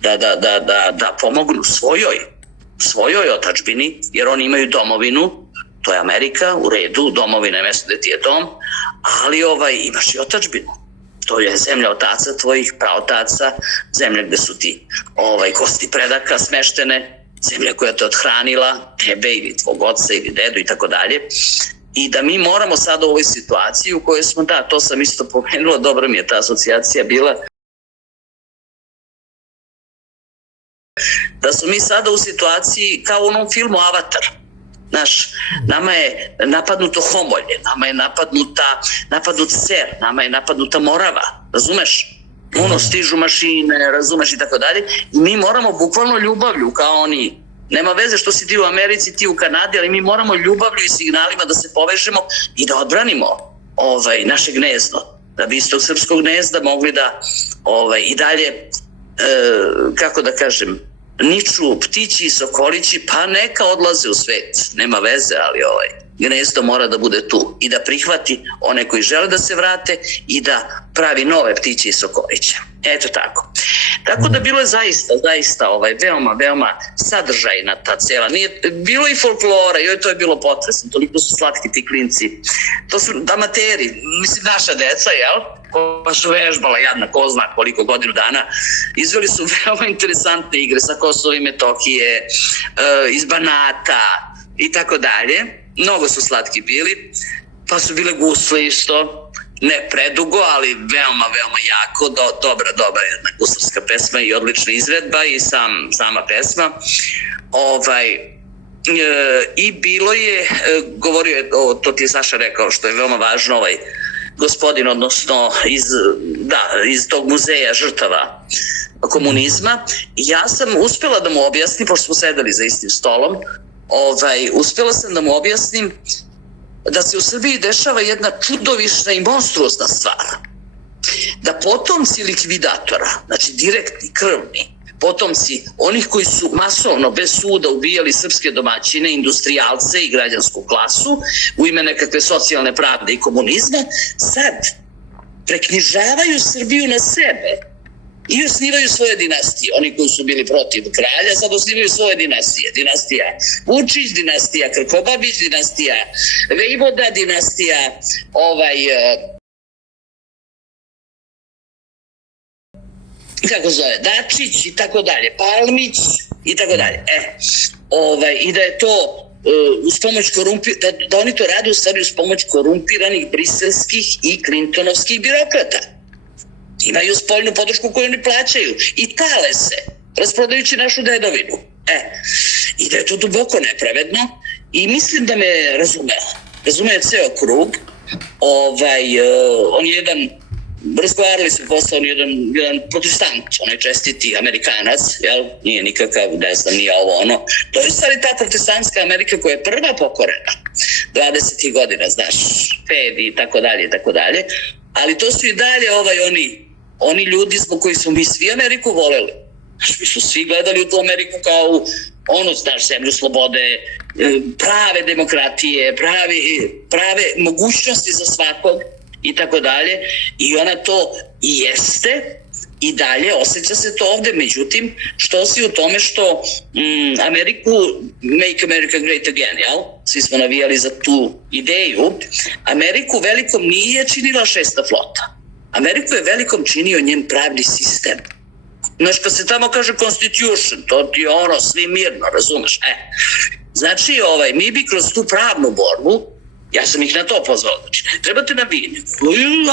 da pomognu svojoj otadžbini, jer oni imaju domovinu, to je Amerika, u redu, domovina je mesto gde ti je dom, ali imaš i otadžbinu. To je zemlja otaca tvojih, praotaca, zemlja gde su ti kosti predaka smeštene, zemlja koja te odhranila, tebe ili tvog oca ili dedu i tako dalje. I da mi moramo sada u ovoj situaciji u kojoj smo, da, to sam isto pomenula, dobro mi je ta asocijacija bila, da smo mi sada u situaciji kao u onom filmu Avatar. Znaš, nama je napadnuto Homolje, nama je napadnut Ser, nama je napadnuta Morava, razumeš? Stižu mašine, razumeš i tako dalje. I mi moramo bukvalno ljubavlju, kao oni, nema veze što si ti u Americi, ti u Kanadi, ali mi moramo ljubavlju i signalima da se povežemo i da odbranimo naše gnezdo. Da bi iz tog srpskog gnezda mogli da i dalje, kako da kažem, niču ptići i sokolići, pa neka odlaze u svet, nema veze, ali gnezdo mora da bude tu i da prihvati one koji žele da se vrate i da pravi nove ptiće i sokoliće. Eto tako. Tako da bilo je zaista veoma sadržajna ta cela. Bilo i folklora, joj, to je bilo potresno, toliko su slatki ti klinci. To su amateri, mislim naša deca, jel? Koja su vežbala jadna ko zna koliko godinu dana. Izveli su veoma interesantne igre sa Kosova i Metohije, iz Banata i tako dalje. Mnogo su slatki bili, pa su bile gusle isto. Ne predugo, ali veoma jako, dobra jedna guslarska pesma i odlična izvedba i sama pesma. I bilo je, govorio je, to ti je Saša rekao, što je veoma važno, gospodin, odnosno iz tog muzeja žrtava komunizma. Ja sam uspela da mu objasnim, pošto smo sedeli za istim stolom, uspela sam da mu objasnim da se u Srbiji dešava jedna čudovišna i monstruozna stvar. Da potomci likvidatora, znači direktni, krvni, potomci onih koji su masovno, bez suda, ubijali srpske domaćine, industrijalce i građansku klasu u ime nekakve socijalne pravde i komunizma, sad preknjižavaju Srbiju na sebe i osnivaju svoje dinastije. Oni koji su bili protiv kralja sad osnivaju svoje dinastije. Dinastija Vučić, dinastija Krkobabić, dinastija Vejvoda, dinastija kako zove, Dačić i tako dalje, Palmić i tako dalje. I da je to uz pomoć da oni to rade u stvari uz pomoć korumpiranih briselskih i klintonovskih birokrata. Imaju spoljnu podršku koju oni plaćaju i tale se, rasprodajući našu dedovinu. I da je to duboko nepravedno i mislim da me razumeo ceo krug. On je jedan, razgovarali smo posle, on je jedan protestant, onaj čestiti Amerikanac, jel, nije nikakav, ne znam, nije ovo ono. To je stvari ta protestantska Amerika koja je prva pokorena 20. godina, znaš, Fedi i tako dalje, ali to su i dalje oni ljudi zbog kojih smo mi svi Ameriku voleli. Znaš, mi smo svi gledali u tu Ameriku kao znaš, zemlju slobode, prave demokratije, prave mogućnosti za svakog i tako dalje. I ona to i jeste i dalje, osjeća se to ovde. Međutim, što si u tome što Ameriku, make America great again, jel? Svi smo navijali za tu ideju. Ameriku velikom nije činila šesta flota. Ameriku je velikom činio njen pravni sistem. Znaš, kad se tamo kaže constitution, to ti je svi mirno, razumeš? Znači, mi bi kroz tu pravnu borbu, ja sam ih na to pozvao, znači, trebate na vi,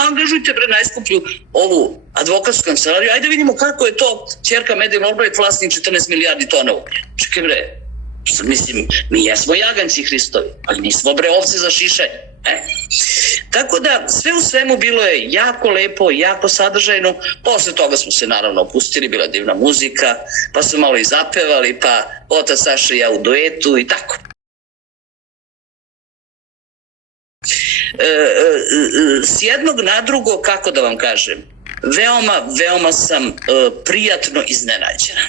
angažujte najskuplju ovu advokatsku kancelariju, ajde vidimo kako je to ćerka Medem Albright vlasnik 14 milijardi tona uglja. Čekaj bre, mislim, mi jesmo jaganci Hristovi, ali nismo bre ovce za šišanje. Tako da sve u svemu bilo je jako lepo, jako sadržajno. Posle toga smo se naravno opustili, bila divna muzika, pa smo malo i zapevali, pa otac Saša i ja u duetu i tako. S jednog na drugo, kako da vam kažem, veoma sam prijatno iznenađena.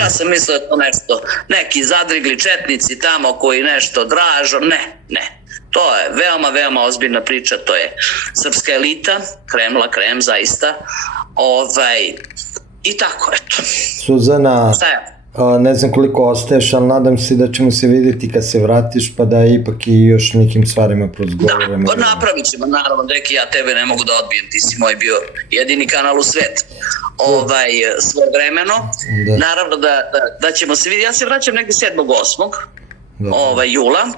Ja sam mislila da to nešto, neki zadrigli četnici tamo koji nešto dražo, ne. To je veoma ozbiljna priča, to je srpska elita, krem zaista, i tako, eto. Suzana, ne znam koliko ostaješ, ali nadam se da ćemo se vidjeti kad se vratiš, pa da ipak i još nekim stvarima prozgovorimo. Da, napravit ćemo, naravno, Deki, ja tebe ne mogu da odbijem, ti si moj bio jedini kanal u svetu. Svojevremeno, naravno da ćemo se vidjeti, ja se vraćam negdje 7.8. jula.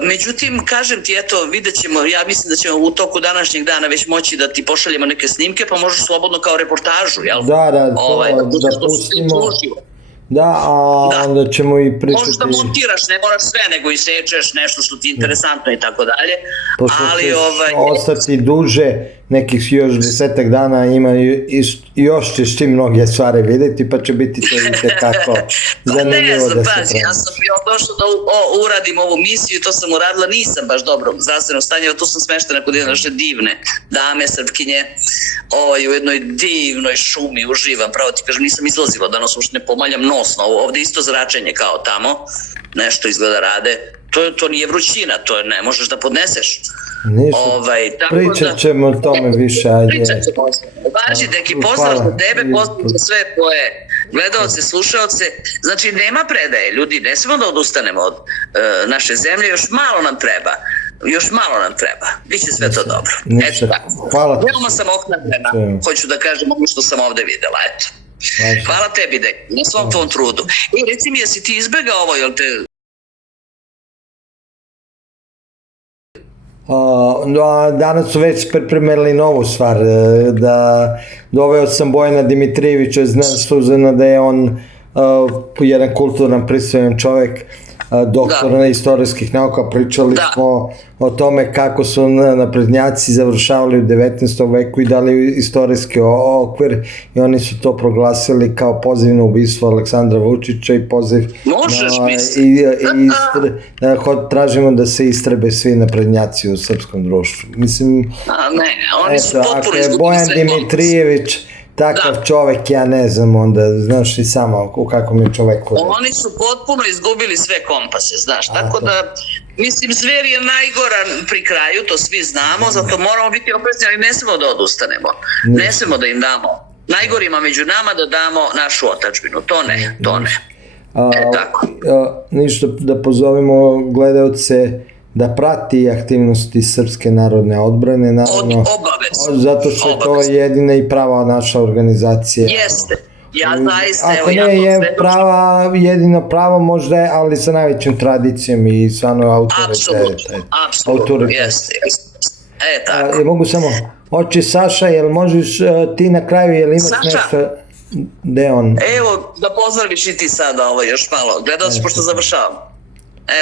Međutim, kažem ti, eto, vidjet ćemo, ja mislim da ćemo u toku današnjeg dana već moći da ti pošaljemo neke snimke, pa možeš slobodno kao reportažu, jel? Da pustimo. Da, onda ćemo i pričati. Možeš da montiraš, ne moraš sve, nego i sečeš nešto što ti je interesantno i tako dalje. Pošto ćeš ostati duže, nekih još 10 dana, još ćeš ti mnoge stvari vidjeti, pa će biti to itekako zanimljivo da se prema. Ja sam bio došla da uradim ovu misiju, to sam uradila, nisam baš dobro u zdravstvenom stanju, tu sam smeštena kod jedne naše divne dame, Srpkinje, u jednoj divnoj šumi, uživam, pravo ti kažem, nisam izlazila danas, uopšte ne pomaljam nos, ovde isto zračenje kao tamo, nešto izgleda rade, to nije vrućina, to ne možeš da podneseš. Ništa, pričat ćemo o tome više, ajde. Pričat ćemo. Važi, deki, pozdrav za tebe, pozdrav za sve tvoje gledalce, slušalce. Znači, nema predaje, ljudi, ne smemo da odustanemo od naše zemlje, još malo nam treba. Biće sve to dobro. Eto tako. Hvala. Veoma sam ohrabrena, hoću da kažem ono što sam ovde videla, eto. Hvala tebi, deki, na svom tvom trudu. I reci mi, jesi ti izbegao ovo, jel te... Danas su već pripremili novu stvar, da doveo sam Bojana Dimitrijevića, znam Suzana da je on jedan kulturan, pristojan čovjek, doktor istorijskih nauka, pričali smo o tome kako su naprednjaci završavali u 19. veku i dali istorijski okvir i oni su to proglasili kao poziv na ubistvo Aleksandra Vučića i poziv tražimo da se istrebe svi naprednjaci u srpskom društvu. Mislim, ako je Bojan Dimitrijević takav čovek, ja ne znam, onda znaš i sama u kakvom je čoveku. Oni su potpuno izgubili sve kompase, znaš, tako da, mislim, zver je najgoran pri kraju, to svi znamo, zato moramo biti oprezni, ali ne smemo da odustanemo, ne smemo da im damo, najgorima među nama da damo našu otadžbinu, to ne. Tako. Ništa, da pozovemo gledaoce da prati aktivnosti Srpske narodne odbrane, naravno, zato što je to jedina i prava naša organizacija. Jeste, ja zaista, ako ne je jedino pravo možda je, ali sa najvećom tradicijom i stvarno autoritetom. Apsolutno, jeste. Tako. Mogu samo, oči Saša, jel možeš ti na kraju, jel imaš nešto, gde on? Evo, da pozdraviš i ti sada ovo još malo, gledao si pošto završavam.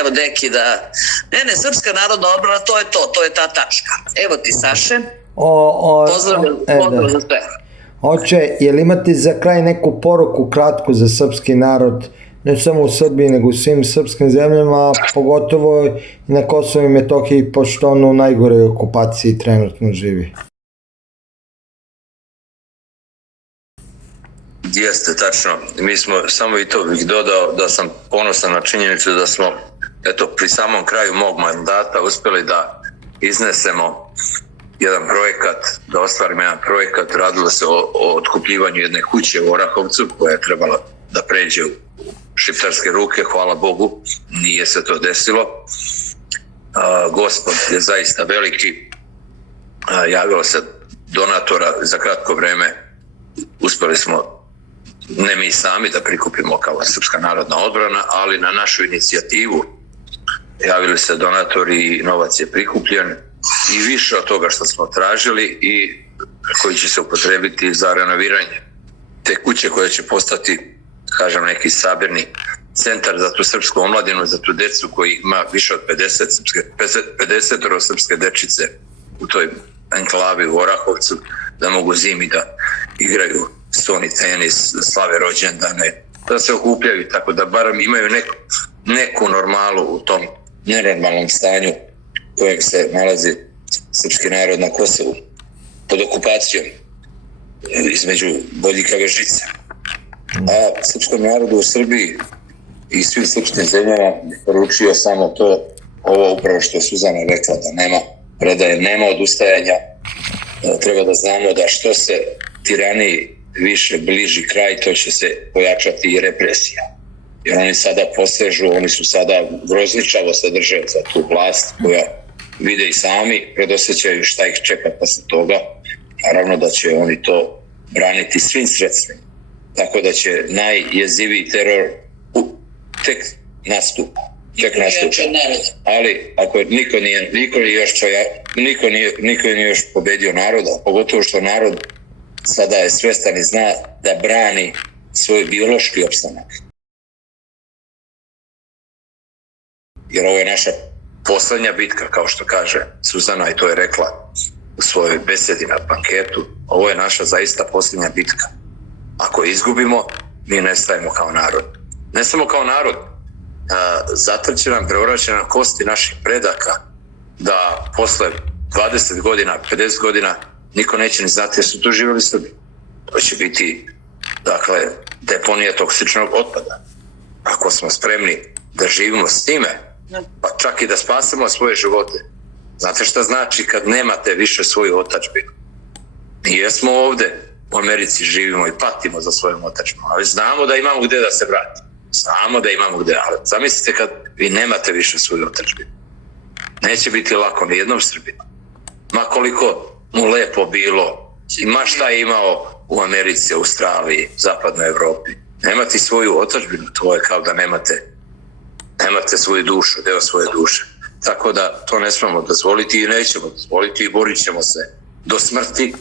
Evo, deki, da... Ne, Srpska narodna odbrana, to je ta tačka. Evo ti, Saše. Pozdrav za sve. Oče, jel imate za kraj neku poruku kratku za srpski narod, ne samo u Srbiji, nego u svim srpskim zemljama, pogotovo i na Kosovo i Metohiji, pošto on u najgoroj okupaciji trenutno živi? Jeste, tačno. Mi smo, samo i to bih dodao, da sam ponosan na činjenicu da smo, eto, pri samom kraju mog mandata uspjeli da iznesemo jedan projekat, da ostvarimo jedan projekat. Radilo se o otkupljivanju jedne kuće u Orahovcu koja je trebala da pređe u šiptarske ruke. Hvala Bogu, nije se to desilo. Gospod je zaista veliki. Javilo se donatora za kratko vreme. Uspjeli smo, ne mi sami, da prikupimo kao Srpska narodna odbrana, ali na našu inicijativu javili se donatori i novac je prikupljen i više od toga što smo tražili i koji će se upotrebiti za renoviranje te kuće koja će postati, kažem, neki sabirni centar za tu srpsku omladinu, za tu decu koji ima više od 50 srpske dečice u toj enklavi u Orahovcu, da mogu zimi da igraju stoni tenis, da slave rođendane, da se okupljaju, tako da barem imaju neku normalu u tom nenormalnom stanju kojeg se nalazi srpski narod na Kosovu pod okupacijom između bodljikave žice. A srpskom narodu u Srbiji i svim srpskim zemljama poručio samo to, ovo upravo što je Suzana rekla, da nema predaje, nema odustajanja. Treba da znamo da što se tiraniji više bliži kraj, to će se pojačati i represija. Jer oni sada posežu, oni su sada grozničavo se drže za tu vlast koja vide i sami, predosjećaju šta ih čeka posle toga. Naravno da će oni to braniti svim sredstvima. Tako da će najjeziviji teror tek nastupa. Ali ako niko nije još pobedio naroda, pogotovo što narod sada je svestan i zna da brani svoj biološki opstanak. Jer ovo je naša poslednja bitka, kao što kaže Suzana, i to je rekla u svojoj besedi na banketu. Ovo je naša zaista posljednja bitka. Ako je izgubimo, mi nestajemo kao narod. Ne samo kao narod, zatrće nam, preoraće nam kosti naših predaka, da posle 20 godina, 50 godina niko neće ni znati jer su tu živjeli Srbi. To će biti, dakle, deponija toksičnog otpada. Ako smo spremni da živimo s time, Pa čak i da spasemo svoje živote. Znate šta znači kad nemate više svoju otadžbinu? Mi jesmo ovde u Americi, živimo i patimo za svojom otadžbinom, ali znamo da imamo gde da se vratimo. Znamo da imamo gde, ali zamislite kad vi nemate više svoju otadžbinu. Neće biti lako ni jednom Srbinu. Ma koliko mu lepo bilo, ma šta je imao u Americi, Australiji, Zapadnoj Evropi. Nemati svoju otadžbinu, to je kao da nemate svoju dušu, deo svoje duše. Tako da to ne smemo dozvoliti i nećemo dozvoliti i borit ćemo se do smrti,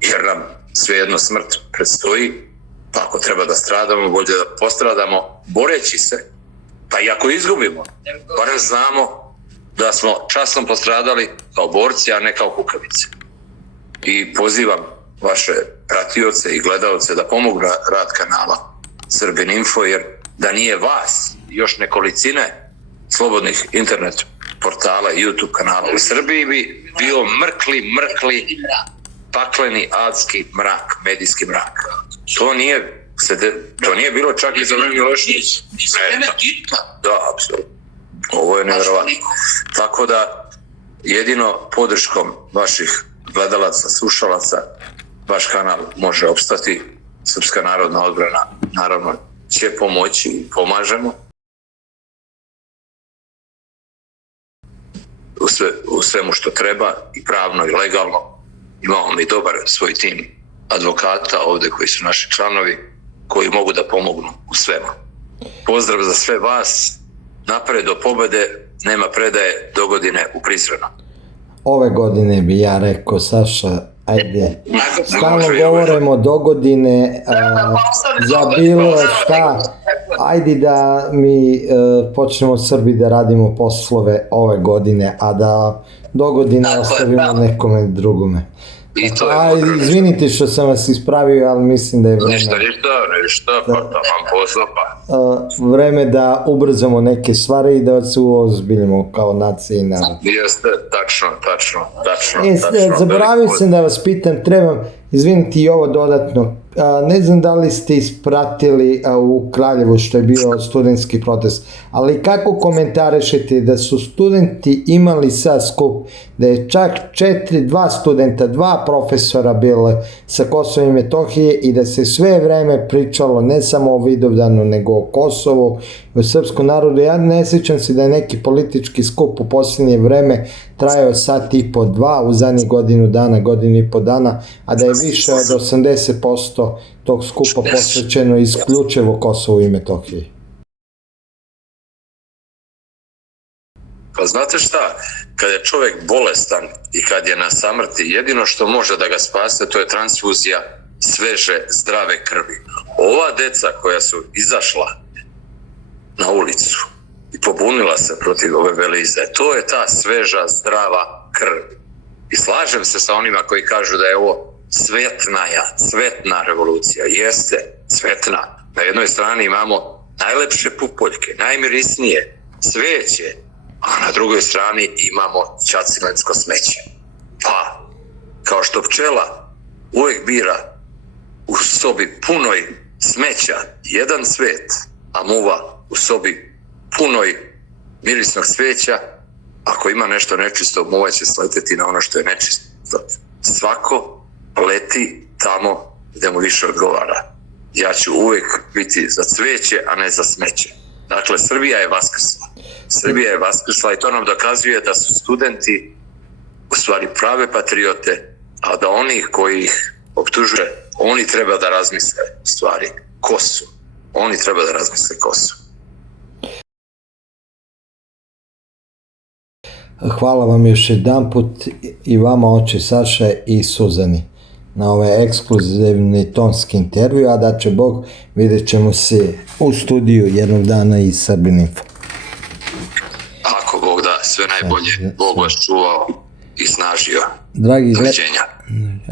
jer nam svejedno smrt predstoji, pa ako treba da stradamo, bolje da postradamo boreći se, pa i ako izgubimo, barem znamo da smo časno postradali kao borci, a ne kao kukavice. I pozivam vaše pratioce i gledaoce da pomognu rad kanala Srbin Info, jer da nije vas i još nekolicine slobodnih internet portala i YouTube kanala u Srbiji bi bio mrkli, pakleni adski mrak, medijski mrak. To nije bilo čak i za vreme Miloševića. Da, apsolutno. Ovo je nevjerovatno. Tako da jedino podrškom vaših gledalaca, slušalaca, vaš kanal može opstati. Srpska narodna odbrana naravno će pomoći i pomažemo. U svemu što treba i pravno i legalno. Imamo mi dobar svoj tim advokata ovde koji su naši članovi, koji mogu da pomognu u svemu. Pozdrav za sve vas, napred do pobede, nema predaje, dogodine u Prizrenu. Ove godine bi ja rekao, Saša, ajde, stalno govorimo dogodine, za bilo šta, ajde da mi počnemo Srbi da radimo poslove ove godine, a da dogodine ostavimo nekome drugome. Izvinite što sam vas ispravio, ali mislim da je vreme. Ništa, pa tamo posla pa. Vreme da ubrzamo neke stvari i da se uozbiljimo kao nacija i narod. Jeste, tačno. Zaboravio sam da vas pitam, trebam izviniti i ovo dodatno. Ne znam da li ste ispratili u Kraljevu što je bio studentski protest, ali kako komentarišete da su studenti imali sad skup, da je čak 2 studenta, 2 profesora bile sa Kosova i Metohije i da se sve vreme pričalo ne samo o Vidovdanu nego o Kosovu i o srpskom narodu. Ja ne sjećam se da je neki politički skup u posljednje vreme trajao sat i po 2 u zadnjih godinu i po dana, a da je više od 80% tog skupa posvećeno isključivo Kosovu i Metohiji. Pa znate šta, kad je čovjek bolestan i kad je na samrti, jedino što može da ga spase to je transfuzija sveže, zdrave krvi. Ova deca koja su izašla na ulicu i pobunila se protiv ove velize, to je ta sveža, zdrava krv. I slažem se sa onima koji kažu da je ovo cvetna revolucija. Jeste cvetna. Na jednoj strani imamo najlepše pupoljke, najmirisnije cveće, a na drugoj strani imamo ćacilensko smeće. Pa, kao što pčela uvijek bira u sobi punoj smeća jedan cvet, a muva u sobi punoj mirisnog cveća, ako ima nešto nečisto, muva će sleteti na ono što je nečisto. Svako leti tamo gde mu više odgovara. Ja ću uvijek biti za cveće, a ne za smeće. Dakle, Srbija je vaskrsla. Srbija je vaskrsla i to nam dokazuje da su studenti u stvari prave patriote, a da oni koji ih optužuje, oni treba da razmisle stvari ko su. Oni treba da razmisle ko su. Hvala vam još jedanput i vama, oče Saša i Suzani, na ovaj ekskluzivni tonski intervju, a da će Bog, vidjet ćemo se u studiju jednog dana i Srbin Info. Ako Bog da, sve najbolje, Bog vas čuvao i snažio.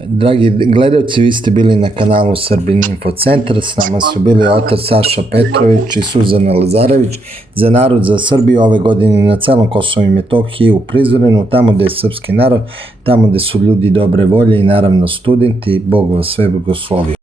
Dragi gledalci, vi ste bili na kanalu Srbin Info Centar, s nama su bili otac Saša Petrović i Suzana Lazarević, za narod, za Srbiju, ove godine na celom Kosovu i Metohiji, u Prizrenu, tamo gde je srpski narod, tamo gde su ljudi dobre volje i naravno studenti. Bog vas sve blagoslovi.